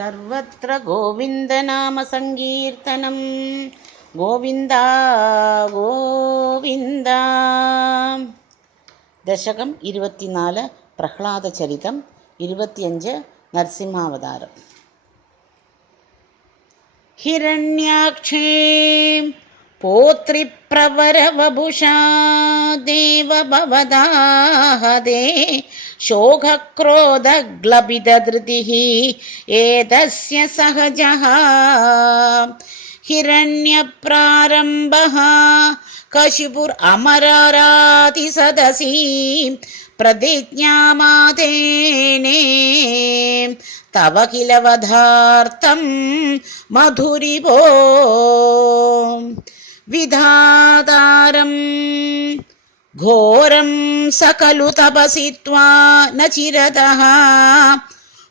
സർവത്ര ഗോവിന്ദനാമ സങ്കീർത്തനം. ഗോവിന്ദ ഗോവിന്ദ. ദശകം 24 പ്രഹ്ലാദ ചരിതം, 25 നരസിംഹാവതാരം. ഹിരണ്യാക്ഷേ പോത്രിപ്രവരവഭുഷാ ദേവഭവദാഹദേ ശോകക്രോധഗ്ലപിതധൃതിഃ ഏതസ്യ സഹജഃ. ഹിരണ്യപ്രാരംഭഃ കശിപുർ അമരാരാതി സദസി പ്രതിജ്ഞാമാതേനേ തവ കില വധാർത്ഥം മധുരിപോ വിധാതാരം ഘോരം സകലു തപസി ത്വാ ന ചിരതഃ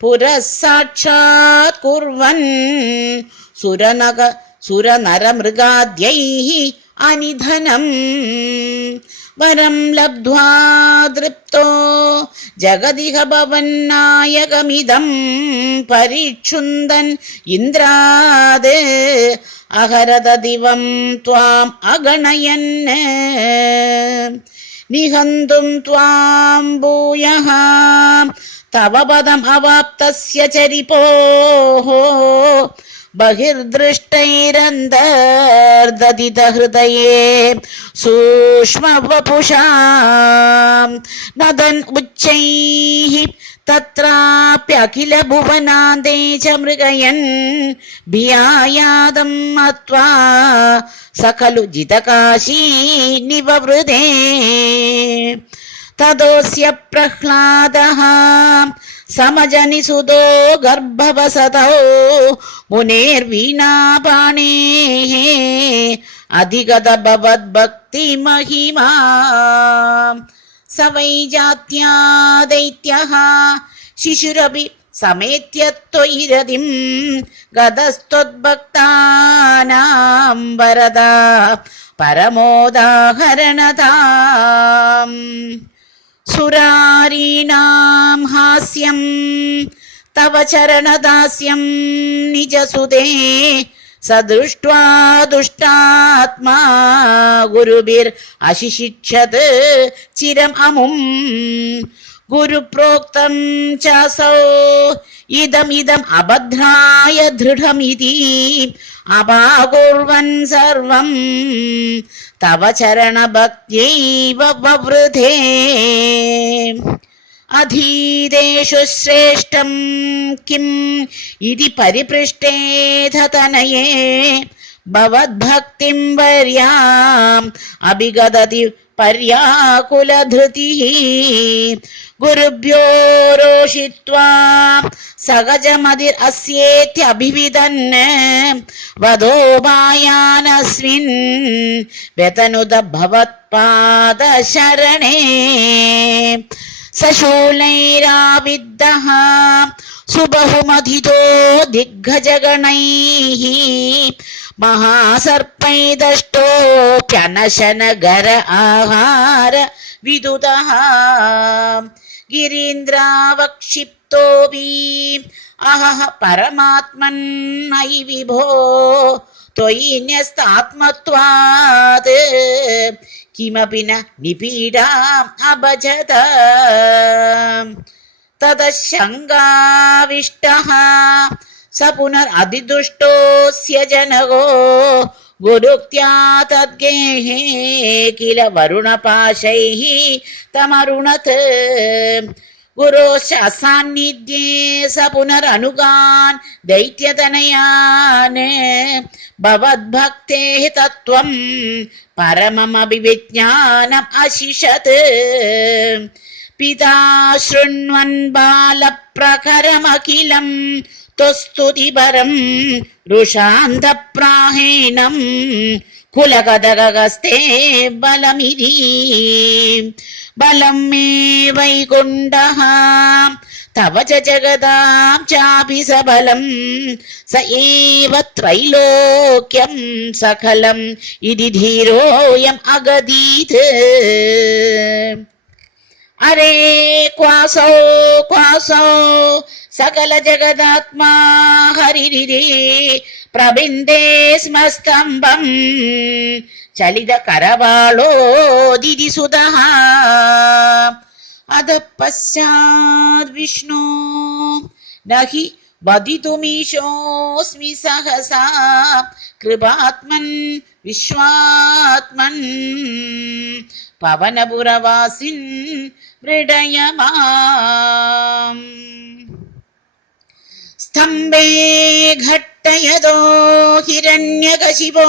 പുരഃ സാക്ഷാത് കുർവൻ സുരനരമൃഗാദ്യൈഃ അനിധനം. വരം ലബ്ധ്വാ ദൃപ്തോ ജഗദിഹ ഭവന്നായകമിദം പരിക്ഷുന്ദൻ ഇന്ദ്രാത് അഹരത ദിവം ത്വാം അഗണയൻ നിഹന്തും ത്വാം ഭൂയഃ തവ പദം അവാപ്തസ്യ ചരിപോഃ ബഹിർദൃഷ്ടൈരന്തർദതിതഹൃദയേ സൂക്ഷ്മവപുഷാം നദൻ ഉച്ചൈഃ തത്രാപ്യഖില ഭുവനാന്തേ ച മൃഗയൻ ഭിയായാദം മത്വാ സഖലു ജിതകാശീ നിവവൃതേ. തദോസ്യ പ്രഹ്ലാദഃ സമജനിസുതോ ഗർഭവസതോ മുനേർവീണാപാണേഃ അധിഗത ഭവദ്ഭക്തി മഹിമാ. സ വൈ ജാത്യാ ദൈത്യഃ ശിശുരപി സമേത്യ ത്വയി രതിം ഗതസ്ത്വദ്ഭക്താനാം വരദ പരമോദാഹരണതാം. സുരാരീണാം ഹാസ്യം തവ ചരണദാസ്യം നിജസുതേ സദൃഷ്ട്വാ ദുഷ്ടാത്മാ ഗുരുഭിർ അശിഷിക്ഷത് ചിരം അമും. ഗുരുപ്രോക്തം ചാസൗ ഇദം അഭദ്രായ ദൃഢമിതി അപാകുർവൻ സർവം തവ ചരണഭക്ത്യൈവ വവൃധേ. അധീതേഷു ശ്രേഷ്ഠം കിം ഇതി പരിപൃഷ്ടേധ തനയേ ഭവദ്ഭക്തിം വര്യാം അഭിഗദതി പര്യാകുലധൃതിഃ. ഗുരുഭ്യോ രോഷിത്വാ സഹജമതിർ അസ്യേത്യഭിവിദൻ വധോപായാനസ്മിൻ വ്യതനുത ഭവത്പാദശരണേ. സശൂലൈരാവിദ്ധഃ സുബഹുമധിതോ ദിഗ്ഗജഗണൈഃ മഹാസർപ്പൈദഷ്ടോപ്യനശനഗര ആഹാര വിദുതഃ. ഗിരീന്ദ്രാവക്ഷിപ്തോപി അഹഃ പരമാത്മൻ മയി വിഭോ ത്വയി ന്യസ്താത്മത്വാത് കിമപി ന നിപീഡാം അഭജത. തതശങ്കാവിഷ്ടഃ സ പുനർ അതിദുഷ്ടോസ്യ ജനകോ ഗുരുക്ത്യാ തദ്ഗേഹ കില വരുണപാശൈഃ തമരുണത്. ഗുരോശ്ച അസാന്നിധ്യേ സ പുനരനുഗാൻ ദൈത്യതനയാൻ ഭവദ്ഭക്തേഃ തത്വം പരമമഭിവിജ്ഞാനം അശിഷത്. പിതാ ശൃണ്വൻ ബാലപ്രഖരമഖിലം ത്വസ്തുതിപരം രുഷാന്തപ്രാഹേണം കുലകദഗസ്തേ ബലമിതി. ബലം മേ വൈകുണ്ഠഃ തവ ച ജഗതാം ചാപി സബലം സ ഏവ ത്രൈലോക്യം സകലം ഇതി ധീരോയം അഗദീത്. अरे क्वासौ സകല ജഗദാത്മാ ഹരിരിരേ പ്രബിന്ദേ സ്മ സ്തംഭം ചലിത കരവാളോ ദിതിസുതഃ അത പശ്ചാത് വിഷ്ണു നഹി വദിതുമീശോസ്മി സഹസാ കൃപാത്മൻ വിശ്വാത്മൻ പവനപുരവാസിൻ മൃഡയമാം സ്തംഭേ ഘട്ടയതോ ഹിരണ്യകശിപോ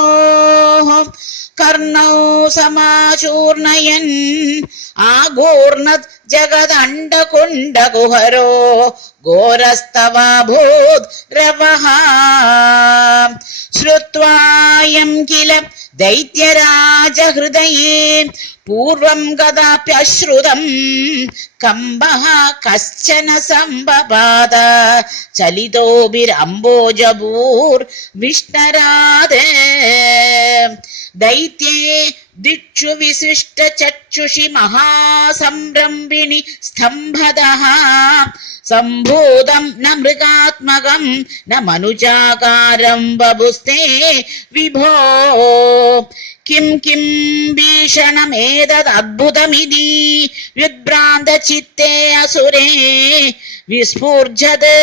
കർണൗ സമാചൂർണയൻ ആഗൂർണത് ജഗദണ്ഡകുണ്ഡകുഹരോ ഘോരസ്തവാഭൂത് രവഃ ശ്രുത്വായം കില ദൈത്യരാജഹൃദയേ പൂർവം കഥാപ്യശ്രുതം കമ്പഃ കശ്ചന സംബപാത ചലിതോഭിരംബോജഭൂർ വിഷ്ണരാദേ ദൈത്യേ ദിക്ഷു വിശിഷ്ട ചക്ഷുഷി മഹാസംരംഭിണി സ്തംഭതഃ സംഭൂതം ന മൃഗാത്മകം ന മനുജാകാരം ബഭുസ്തേ വിഭോ കിം കിം ഭീഷണമേതദ്ഭുതമിതി വ്യുദ്ഭ്രാന്തചിത്തേ അസുരേ വിസ്ഫൂർജത്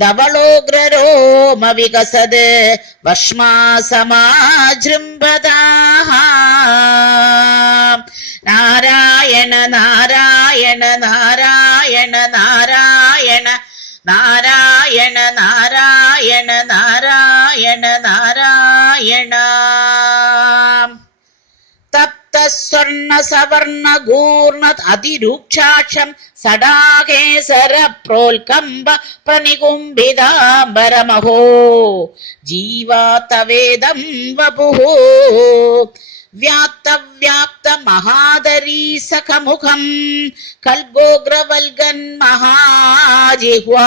ധവളോഗ്രരോമ വികസത് ഭസ്മാസമാജൃംഭതാഃ നാരായണ നാരായണ നാരായണ നാരായണ നാരായണ നാരായണ നാരായണ നാരായണ തപ്ത സ്വർണ സവർണ ഗൂർണത് അതിരൂക്ഷാക്ഷം സടാകേസര പ്രോൽകമ്പ പ്രനികുംഭിതാംബരമഹോ ജീവാതവേദം വപുഃ വ്യാപ്ത മഹാദരീ സഖമുഖം കൽഗോഗ്രവൽഗൻ മഹാജിഹ്വാ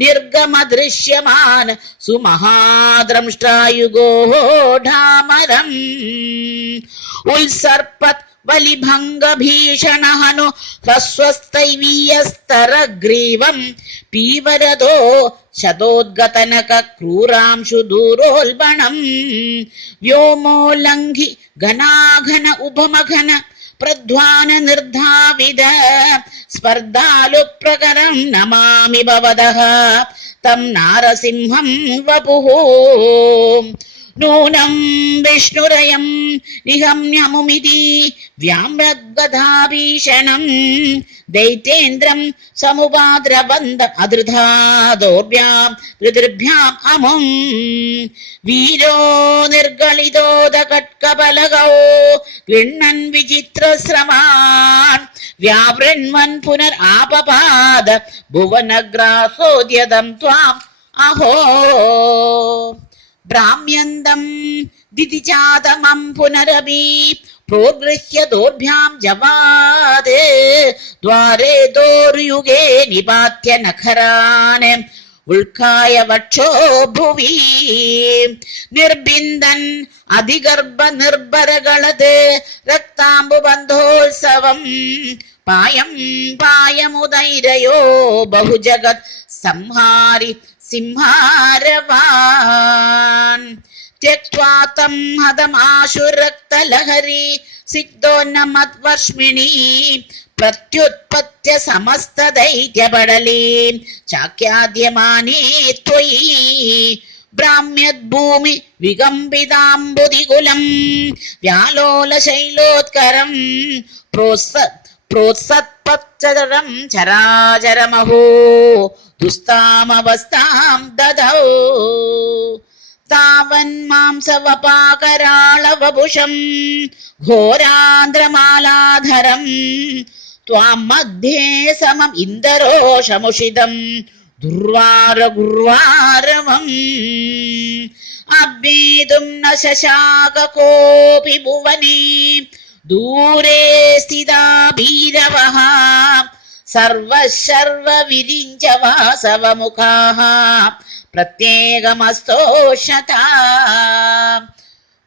നിർഗമ ദൃശ്യമാന സുമഹാദ്രംഷ്ടായുഗോഢാമരം ഉത്സർപ്പത് ബലിഭംഗ ഭീഷണഹനു ഹ്രസ്വസ്ഥൈവീയസ്തരഗ്രീവം പീവരതോ ശതോദ്ഗതനക ക്രൂരാംശു ദൂരോൽബണം വ്യോമോലംഘി ഘനാഘന ഉപമഘന പ്രധ്വാന നിർധാവിത സ്പർദ്ധാലു പ്രകരം നമാമി ഭവതഃ തം നാരസിംഹം വപുഃ നൂനം വിഷ്ണുരയം നിഹമ്യമുമിതി വ്യാമ്രഗധാഭീഷണം ദൈത്യേന്ദ്രം സമുപാദ്രബന്ധ അധൃധാ ദൗർഭ്യാം പിതൃഭ്യാം അമും വീരോ നിർഗളിതോദകട്കബലകോ ഗൃണ്ണൻ വിചിത്രശ്രമാൻ വ്യാവൃണ്വൻ പുനർ ആപപാദ ഭുവനഗ്രാസോദ്യതം ത്വാം അഹോ ഭ്രാമ്യന്തം ദിതിജാതമം പുനരപി പ്രോഗൃഹ്യ ദോർഭ്യാം ജവാദ് ദ്വാരേ ദോർയുഗേ നിപാത്യ നഖരാൻ ഉൾക്കായ വക്ഷോ ഭുവി നിർബിന്ദൻ അതിഗർഭ നിർഭരകളത് രക്താംബുബന്ധോത്സവം പായം പായമുദൈരയോ ബഹുജഗത് സംഹാരി സിംഹാരവാൻ ത്യക്ത്വാ തം ഹതമാശുരക്തലഹരി സിഗ്ധോന്നമദ്വർഷ്മിണി പ്രത്യുത്പത്യ സമസ്തദൈത്യപടലീം ചാക്യാദ്യമാനേ ത്വയി ഭ്രാമ്യദ്ഭൂമി വികമ്പിതാംബുദികുലം വ്യാലോലശൈലോത്കരം പ്രോത്സത്പച്ചരം ചരാചരമഹോ ദുസ്താമവസ്ഥാം ദദൗ താവൻ മാംസവപാകരാളവപുഷം ഘോരാന്ദ്രമാലാധരം ത്വാം മധ്യേ സമം ഇന്ദരോഷമുഷിതം ദുർവാരഗുർവാരവം അഭ്യേതും ന ശശാക കോപി ഭുവനേ ദൂരേ സ്ഥിതാ ഭീരവഃ സർവശർവ വിരിഞ്ച വാസവമുഖാഃ പ്രത്യേകമസ്തോഷതാ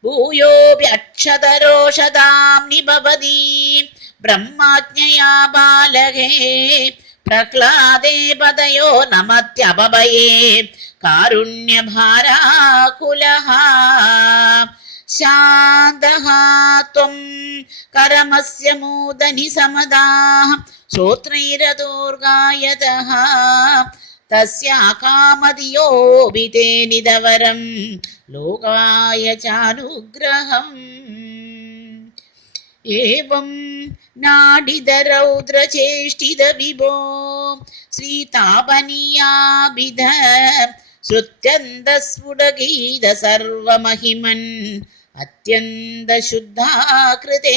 ഭൂയോപ്യക്ഷതരോഷതാം നിഭവതി ബ്രഹ്മാജ്ഞയാ ബാലകേ प्रह्लादे पदयो नमत्यपभये कारुण्यभाराकुलः शान्तः त्वं करमस्य मोदनि समदाः श्रोत्रैरदोर्गायतः तस्याकामधियोऽपि ते निदवरं लोकाय चानुग्रहम् एवं नाडिदरौद्रचेष्टित विभो श्रीतापनीयाभिध श्रुत्यन्तस्फुटगीत सर्वमहिमन् अत्यन्तशुद्धाकृते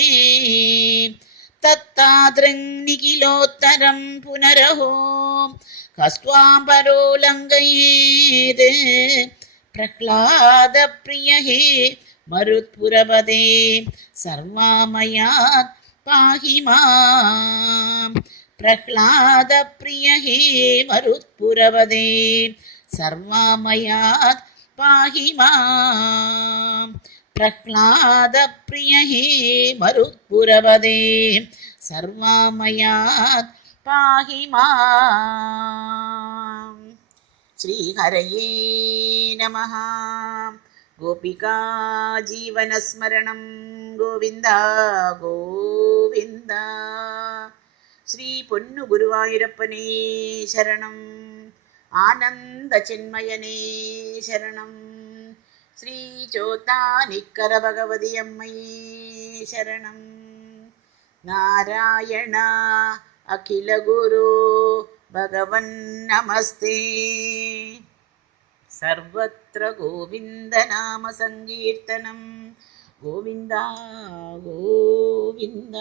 तत्तादृङ्निखिलोत्तरं पुनरहो कस्त्वां परो लङ्घयेत् प्रह्लादप्रिय हे मरुत्पुरपदे सर्वामयात् पाहि माम् प्रह्लादप्रिय हे मरुत्पुरपदे सर्वामयात् पाहि माम् प्रह्लादप्रिय हे मरुत्पुरपदे सर्वामयात् पाहि माम् श्रीहरये नमः गोपिका जीवनस्मरणं गोविन्द गोविन्द श्री പൊന്നു ഗുരുവായൂരപ്പനേ ശരണം ആനന്ദചിന്മയനേ ശരണം ശ്രീ ചോത്താനിക്കര ഭഗവതി അമ്മയേ ശരണം നാരായണ അഖില ഗുരു ഭഗവൻ നമസ്തേ സർവത്ര ഗോവിന്ദനാമ സങ്കീർത്തനം ഗോവിന്ദ ഗോവിന്ദ